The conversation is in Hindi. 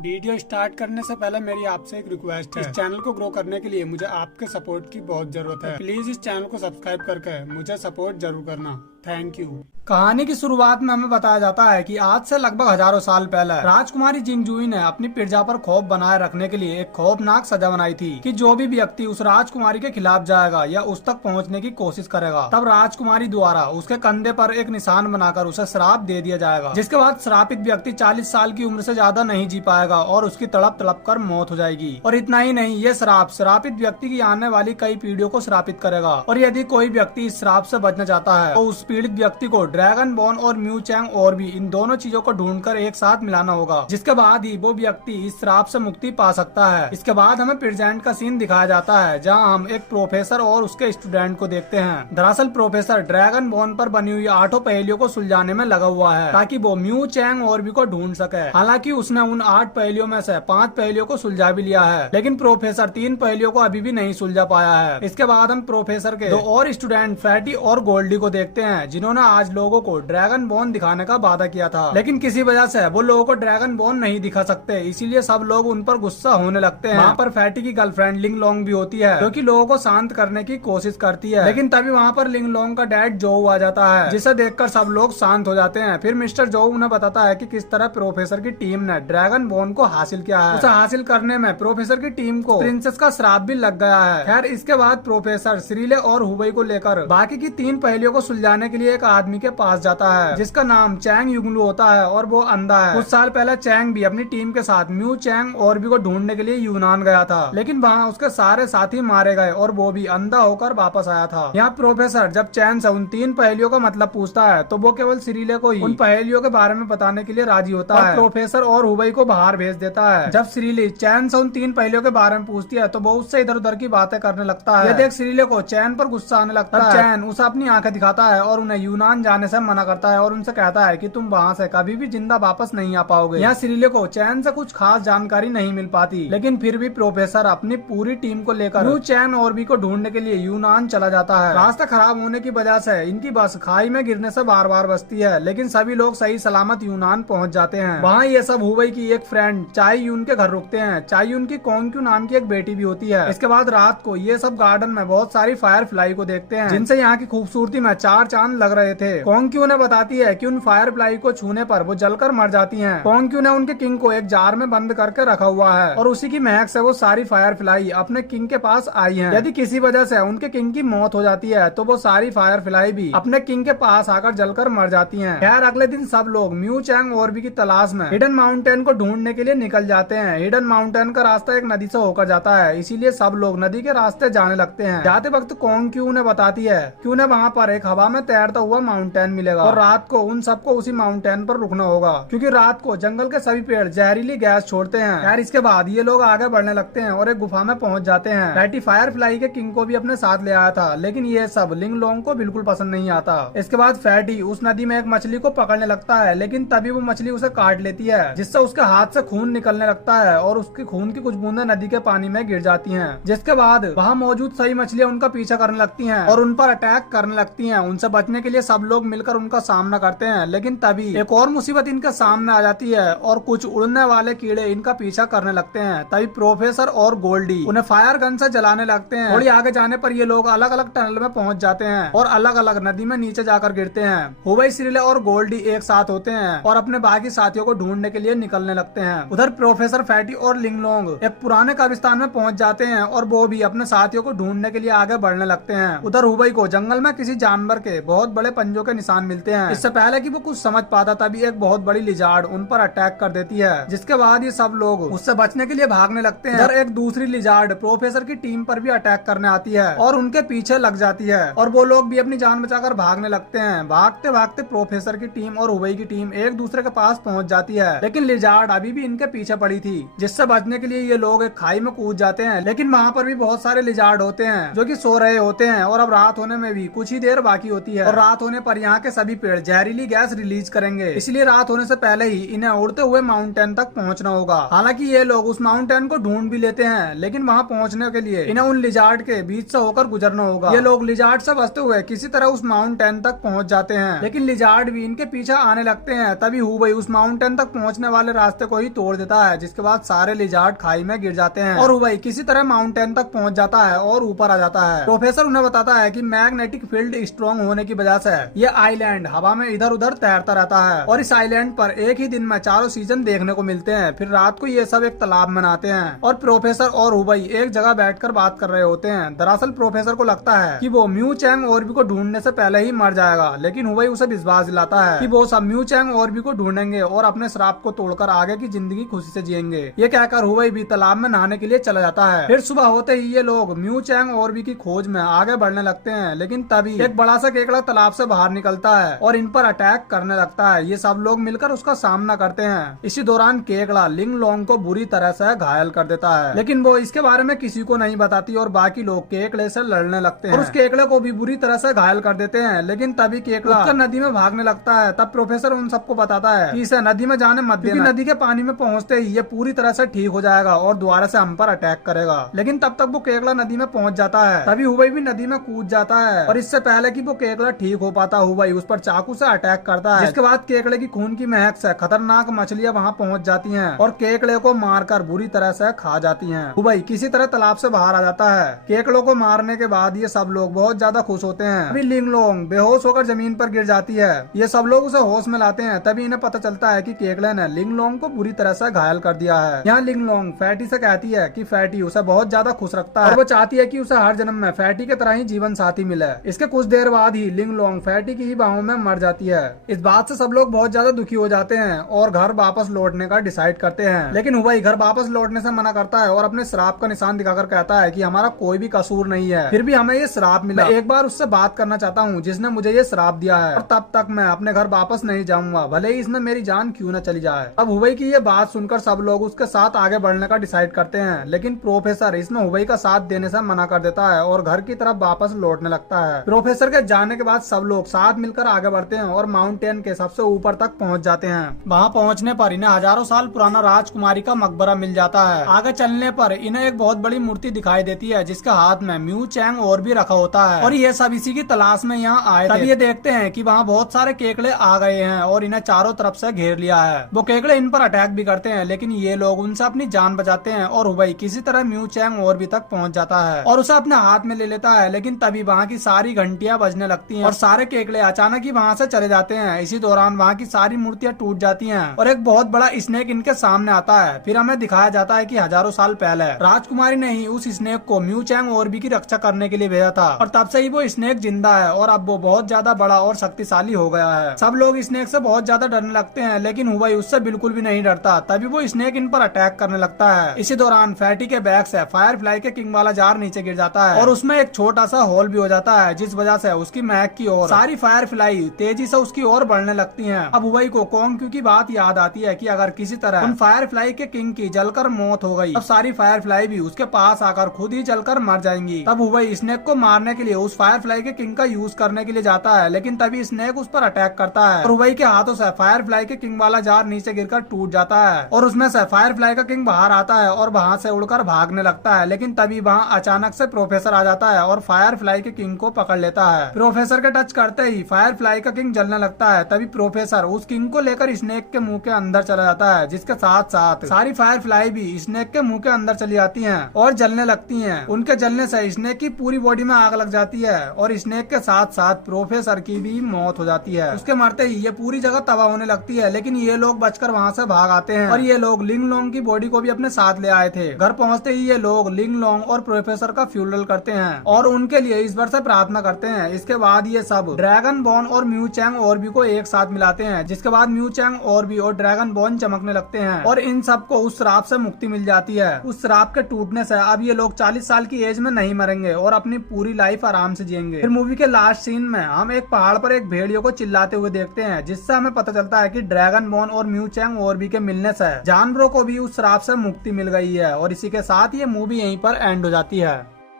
वीडियो स्टार्ट करने से पहले मेरी आपसे एक रिक्वेस्ट है। इस चैनल को ग्रो करने के लिए मुझे आपके सपोर्ट की बहुत जरूरत है। प्लीज इस चैनल को सब्सक्राइब करके मुझे सपोर्ट जरूर करना। Thank you. कहानी की शुरुआत में हमें बताया जाता है कि आज से लगभग हजारों साल पहले राजकुमारी जिंगजुई ने अपनी प्रजा पर खौफ बनाए रखने के लिए एक खौफनाक सजा बनाई थी कि जो भी व्यक्ति उस राजकुमारी के खिलाफ जाएगा या उस तक पहुंचने की कोशिश करेगा, तब राजकुमारी द्वारा उसके कंधे पर एक निशान बनाकर उसे श्राप दे दिया जाएगा, जिसके बाद श्रापित व्यक्ति 40 साल की उम्र से ज्यादा नहीं जी पाएगा और उसकी तड़प तड़प कर मौत हो जाएगी। और इतना ही नहीं, ये श्राप श्रापित व्यक्ति की आने वाली कई पीढ़ियों को श्रापित करेगा। और यदि कोई व्यक्ति इस श्राप से बचना चाहता है तो उस पीड़ित व्यक्ति को ड्रैगन बोन और म्यू चैंग और भी इन दोनों चीजों को ढूंढकर एक साथ मिलाना होगा, जिसके बाद ही वो व्यक्ति इस श्राप से मुक्ति पा सकता है। इसके बाद हमें प्रेजेंट का सीन दिखाया जाता है, जहां हम एक प्रोफेसर और उसके स्टूडेंट को देखते हैं। दरअसल प्रोफेसर ड्रैगन बोन पर बनी हुई 8 पहेलियों को सुलझाने में लगा हुआ है ताकि वो म्यू चैंग और भी को ढूंढ सके। हालांकि उसने उन 8 पहेलियों में से 5 पहेलियों को सुलझा भी लिया है, लेकिन प्रोफेसर 3 पहेलियों को अभी भी नहीं सुलझा पाया है। इसके बाद हम प्रोफेसर के 2 और स्टूडेंट फैटी और गोल्डी को देखते हैं, जिन्होंने आज लोगों को ड्रैगन बोन दिखाने का वादा किया था, लेकिन किसी वजह से वो लोगों को ड्रैगन बोन नहीं दिखा सकते, इसीलिए सब लोग उन पर गुस्सा होने लगते हैं। वहाँ पर फैटी की गर्लफ्रेंड लिंग लोंग भी होती है, जो कि लोगों को शांत करने की कोशिश करती है, लेकिन तभी वहाँ पर लिंग लोंग का डैड जोऊ आ जाता है, जिसे देखकर सब लोग शांत हो जाते हैं। फिर मिस्टर जोऊ उन्हें बताता है कि किस तरह प्रोफेसर की टीम ने ड्रैगन बोन को हासिल किया है। उसे हासिल करने में प्रोफेसर की टीम को प्रिंसेस का श्राप भी लग गया है। खैर, इसके बाद प्रोफेसर श्रीले और हुबई को लेकर बाकी की 3 पहेलियों को सुलझाने के लिए एक आदमी के पास जाता है, जिसका नाम चैंग युगलू होता है और वो अंधा है। कुछ साल पहले चैंग भी अपनी टीम के साथ म्यू चैंग और भी को ढूंढने के लिए यूनान गया था, लेकिन वहाँ उसके सारे साथी मारे गए और वो भी अंधा होकर वापस आया था। यहाँ प्रोफेसर जब चैन से उन 3 पहेलियों का मतलब पूछता है तो वो केवल श्रीले को ही उन पहेलियों के बारे में बताने के लिए राजी होता है। प्रोफेसर और हुबई को बाहर भेज देता है। जब श्रीले चैन से उन 3 पहेलियों के बारे में पूछती है तो वो उससे इधर उधर की बातें करने लगता है। ये देख श्रीले को चैन पर गुस्सा आने लगता है। चैन उसे अपनी आंखें दिखाता है और उन्हें यूनान जाने से मना करता है और उनसे कहता है कि तुम वहाँ से कभी भी जिंदा वापस नहीं आ पाओगे। यहाँ श्रीले को चैन से कुछ खास जानकारी नहीं मिल पाती, लेकिन फिर भी प्रोफेसर अपनी पूरी टीम को लेकर म्यू चैन और भी को ढूंढने के लिए यूनान चला जाता है। रास्ता खराब होने की वजह से इनकी बस खाई में गिरने से बार बार बचती है, लेकिन सभी लोग सही सलामत यूनान पहुँच जाते हैं। वहाँ ये सब हुबई की एक फ्रेंड चाई यून के घर रुकते हैं। चाई यून की कोंग्क्यू नाम की एक बेटी भी होती है। इसके बाद रात को ये सब गार्डन में बहुत सारी फायर फ्लाई को देखते हैं, जिनसे यहाँ की खूबसूरती में 4 चांद लग रहे थे। कोंग्क्यू ने बताती है कि उन फायर फ्लाई को छूने पर वो जलकर मर जाती हैं। कोंग्क्यू ने उनके किंग को एक जार में बंद करके रखा हुआ है और उसी की महक से वो सारी फायर फ्लाई अपने किंग के पास आई हैं। यदि किसी वजह से उनके किंग की मौत हो जाती है तो वो सारी फायर फ्लाई भी अपने किंग के पास आकर जलकर मर जाती हैं। खैर, अगले दिन सब लोग म्यू चैंग और भी की तलाश में हिडन माउंटेन को ढूंढने के लिए निकल जाते हैं। हिडन माउंटेन का रास्ता एक नदी से होकर जाता है, इसीलिए सब लोग नदी के रास्ते जाने लगते हैं। जाते वक्त कोंग्क्यू ने बताती है कि उन्हें वहाँ पर एक हवा में तैरता हुआ माउंटेन मिलेगा और रात को उन सबको उसी माउंटेन पर रुकना होगा, क्योंकि रात को जंगल के सभी पेड़ जहरीली गैस छोड़ते हैं। यार, इसके बाद ये लोग आगे बढ़ने लगते हैं और एक गुफा में पहुंच जाते हैं। फैटी फायर फ्लाई के किंग को भी अपने साथ ले आया था, लेकिन ये सब लिंग लोंग को बिल्कुल पसंद नहीं आता। इसके बाद फैटी उस नदी में एक मछली को पकड़ने लगता है, लेकिन तभी वो मछली उसे काट लेती है, जिससे उसके हाथ से खून निकलने लगता है और उसके खून की कुछ बूंदें नदी के पानी में गिर जाती हैं। जिसके बाद वहाँ मौजूद सही मछलियाँ उनका पीछा करने लगती हैं और उन पर अटैक करने लगती हैं। उनसे बचने के लिए सब लोग मिलकर उनका सामना करते हैं, लेकिन तभी एक और मुसीबत इनके सामने आ जाती है और कुछ उड़ने वाले कीड़े इनका पीछा करने लगते हैं। तभी प्रोफेसर और गोल्डी उन्हें फायर गन से जलाने लगते हैं। थोड़ी आगे जाने पर ये लोग अलग अलग टनल में पहुंच जाते हैं और अलग अलग नदी में नीचे जाकर गिरते हैं। हुबई, श्रीले और गोल्डी एक साथ होते हैं और अपने बाकी साथियों को ढूंढने के लिए निकलने लगते हैं। उधर प्रोफेसर फैटी और लिंगलोंग एक पुराने कब्रिस्तान में पहुंच जाते हैं और वो भी अपने साथियों को ढूंढने के लिए आगे बढ़ने लगते हैं। उधर हुबई को जंगल में किसी जानवर के बहुत बड़े पंजों के निशान मिलते हैं। इससे पहले कि वो कुछ समझ पाता तभी एक बहुत बड़ी लिजार्ड उन पर अटैक कर देती है, जिसके बाद ये सब लोग उससे बचने के लिए भागने लगते हैं। उधर एक दूसरी लिजार्ड प्रोफेसर की टीम पर भी अटैक करने आती है और उनके पीछे लग जाती है और वो लोग भी अपनी जान बचाकर भागने लगते हैं। भागते भागते प्रोफेसर की टीम और हुबई की टीम एक दूसरे के पास पहुंच जाती है, लेकिन लिजार्ड अभी भी इनके पीछे पड़ी थी, जिससे बचने के लिए ये लोग एक खाई में कूद जाते हैं। लेकिन वहाँ पर भी बहुत सारे लिजार्ड होते हैं जो कि सो रहे होते हैं और अब रात होने में भी कुछ ही देर बाकी होती है। है और रात होने पर यहाँ के सभी पेड़ जहरीली गैस रिलीज करेंगे, इसलिए रात होने से पहले ही इन्हें उड़ते हुए माउंटेन तक पहुँचना होगा। हालांकि ये लोग उस माउंटेन को ढूंढ भी लेते हैं, लेकिन वहाँ पहुँचने के लिए इन्हें उन लिजार्ड के बीच से होकर गुजरना होगा। ये लोग लिजार्ड से बचते हुए किसी तरह उस माउंटेन तक पहुँच जाते हैं, लेकिन लिजार्ड भी इनके पीछे आने लगते हैं। तभी हुबई उस माउंटेन तक पहुँचने वाले रास्ते को ही तोड़ देता है, जिसके बाद सारे लिजार्ड खाई में गिर जाते हैं और हुबई किसी तरह माउंटेन तक पहुँच जाता है और ऊपर आ जाता है। प्रोफेसर उन्हें बताता है कि मैग्नेटिक फील्ड स्ट्रॉन्ग होने की वजह से ये आइलैंड हवा में इधर उधर तैरता रहता है और इस आइलैंड पर एक ही दिन में चारों सीजन देखने को मिलते हैं। फिर रात को ये सब एक तालाब में नहाते हैं और प्रोफेसर और हुबई एक जगह बैठकर बात कर रहे होते हैं। दरअसल प्रोफेसर को लगता है कि वो म्यू चैंग ओरबी को ढूंढने से पहले ही मर जाएगा, लेकिन हुबई उसे विश्वास दिलाता है कि वो सब म्यू चैंग ओरबी को ढूंढेंगे और अपने श्राप को तोड़कर आगे की जिंदगी खुशी से जिएंगे। ये कहकर हुबई भी तालाब में नहाने के लिए चला जाता है। फिर सुबह होते ही ये लोग म्यू चैंग ओरबी की खोज में आगे बढ़ने लगते हैं, लेकिन तभी एक बड़ा सा केकड़ा तालाब से बाहर निकलता है और इन पर अटैक करने लगता है। ये सब लोग मिलकर उसका सामना करते हैं। इसी दौरान केकड़ा लिंग लोंग को बुरी तरह से घायल कर देता है, लेकिन वो इसके बारे में किसी को नहीं बताती और बाकी लोग केकड़े से लड़ने लगते हैं और उस केकड़े को भी बुरी तरह से घायल कर देते हैं। लेकिन तभी केकड़ा नदी में भागने लगता है। तब प्रोफेसर उन सबको बताता है कि इसे नदी में जाने मत देना, नदी के पानी में पहुंचते ही ये पूरी तरह से ठीक हो जाएगा और दोबारा से हम पर अटैक करेगा। लेकिन तब तक वो केकड़ा नदी में पहुंच जाता है। तभी हुबई भी नदी में कूद जाता है और इससे पहले कि वो केकड़ा ठीक हो पाता, हुबई उस पर चाकू से अटैक करता है, जिसके बाद केकड़े की खून की महक से खतरनाक मछलियां वहां पहुंच जाती हैं और केकड़े को मारकर बुरी तरह से खा जाती हैं। हुबई किसी तरह तालाब से बाहर आ जाता है। केकड़ों को मारने के बाद ये सब लोग बहुत ज्यादा खुश होते हैं। अभी लिंग लोंग बेहोश होकर जमीन पर गिर जाती है। ये सब लोग उसे होश में लाते हैं। तभी इन्हें पता चलता है कि केकड़े ने लिंग लोंग को बुरी तरह से घायल कर दिया है। यहाँ लिंग लोंग फैटी से कहती है कि फैटी उसे बहुत ज्यादा खुश रखता है और वो चाहती है कि उसे हर जन्म में फैटी की तरह ही जीवन साथी मिले। इसके कुछ देर बाद ही लिंग लोंग फैटी की ही बाहों में मर जाती है। इस बात से सब लोग बहुत ज्यादा दुखी हो जाते हैं और घर वापस लौटने का डिसाइड करते हैं, लेकिन हुबई घर वापस लौटने से मना करता है और अपने श्राप का निशान दिखाकर कहता है कि हमारा कोई भी कसूर नहीं है, फिर भी हमें ये श्राप मिला। एक बार उससे बात करना चाहता हूँ जिसने मुझे ये श्राप दिया है और तब तक मैं अपने घर वापस नहीं जाऊंगा, भले ही इसमें मेरी जान क्यों न चली जाए। अब हुबई की ये बात सुनकर सब लोग उसके साथ आगे बढ़ने का डिसाइड करते हैं, लेकिन प्रोफेसर इसमें हुबई का साथ देने से मना कर देता है और घर की तरफ वापस लौटने लगता है। प्रोफेसर के जाने के बाद सब लोग साथ मिलकर आगे बढ़ते हैं और माउंटेन के सबसे ऊपर तक पहुंच जाते हैं। वहां पहुंचने पर इन्हें हजारों साल पुराना राजकुमारी का मकबरा मिल जाता है। आगे चलने पर इन्हें एक बहुत बड़ी मूर्ति दिखाई देती है जिसके हाथ में म्यू चैंग और भी रखा होता है और ये सब इसी की तलाश में यहाँ आए थे। तब ये देखते हैं कि वहाँ बहुत सारे केकड़े आ गए हैं और इन्हें चारों तरफ से घेर लिया है। वो केकड़े इन पर अटैक भी करते हैं, लेकिन ये लोग उनसे अपनी जान बचाते हैं और हुबई किसी तरह म्यू चैंग और भी तक पहुंच जाता है और उसे अपने हाथ में ले लेता है। लेकिन तभी वहाँ की सारी घंटियां बजने लगती हैं और सारे केकड़े अचानक ही वहाँ से चले जाते हैं। इसी दौरान वहाँ की सारी मूर्तियां टूट जाती हैं और एक बहुत बड़ा स्नेक इनके सामने आता है। फिर हमें दिखाया जाता है कि हजारों साल पहले राजकुमारी ने ही उस स्नेक को म्यू चैंग और भी की रक्षा करने के लिए भेजा था और तब से ही वो स्नेक जिंदा है और अब वो बहुत ज्यादा बड़ा और शक्तिशाली हो गया है। सब लोग स्नेक से बहुत ज्यादा डरने लगते हैं, लेकिन हुबई उससे बिल्कुल भी नहीं डरता। तभी वो स्नेक इन पर अटैक करने लगता है। इसी दौरान फैटी के बैग से फायर फ्लाई के किंग वाला जार नीचे गिर जाता है और उसमें एक छोटा सा होल भी हो जाता है, जिस वजह से उसकी महक की ओर सारी फायर फ्लाई तेजी से उसकी ओर बढ़ने लगती हैं। अब हुबई को कोंग की बात याद आती है कि अगर किसी तरह उन फायर फ्लाई के किंग की जलकर मौत हो गई, अब सारी फायर फ्लाई भी उसके पास आकर खुद ही जलकर मर जाएंगी। तब हुबई स्नेक को मारने के लिए उस फायर फ्लाई के किंग का यूज करने के लिए जाता है, लेकिन तभी स्नेक उस पर अटैक करता है और हुबई के हाथों से फायर फ्लाई के किंग वाला जार नीचे गिरकर टूट जाता है और उसमें से फायर फ्लाई का किंग बाहर आता है और वहाँ से उड़कर भागने लगता है। लेकिन तभी वहाँ अचानक से प्रोफेसर आ जाता है और फायर फ्लाई के किंग को पकड़ लेता है। प्रोफेसर के टच करते ही फायर फ्लाई का किंग जलने लगता है। तभी प्रोफेसर उस किंग को लेकर स्नेक के मुंह के अंदर चला जाता है, जिसके साथ साथ सारी फायर फ्लाई भी स्नेक के मुंह के अंदर चली जाती हैं और जलने लगती हैं। उनके जलने से स्नेक की पूरी बॉडी में आग लग जाती है और स्नेक के साथ साथ प्रोफेसर की भी मौत हो जाती है। उसके मरते ही ये पूरी जगह तबाह होने लगती है, लेकिन ये लोग बचकर वहाँ से भाग आते हैं और ये लोग लिंग लोंग की बॉडी को भी अपने साथ ले आए थे। घर पहुँचते ही ये लोग लिंग लोंग और प्रोफेसर का फ्यूनरल करते हैं और उनके लिए ईश्वर से प्रार्थना करते हैं। इसके बाद ये सब ड्रैगन बोन और म्यू चैंग और भी को एक साथ मिलाते हैं, जिसके बाद म्यू चैंग और भी और ड्रैगन बोन चमकने लगते हैं और इन सबको उस श्राप से मुक्ति मिल जाती है। उस श्राप के टूटने से अब ये लोग 40 साल की एज में नहीं मरेंगे और अपनी पूरी लाइफ आराम से जिएंगे। फिर मूवी के लास्ट सीन में हम एक पहाड़ पर एक भेड़ियों को चिल्लाते हुए देखते हैं, जिससे हमें पता चलता है कि ड्रैगन बोन और म्यू चैंग और भी के मिलने से जानवरों को भी उस श्राप से मुक्ति मिल गई है और इसी के साथ ये मूवी यहीं पर एंड हो जाती है।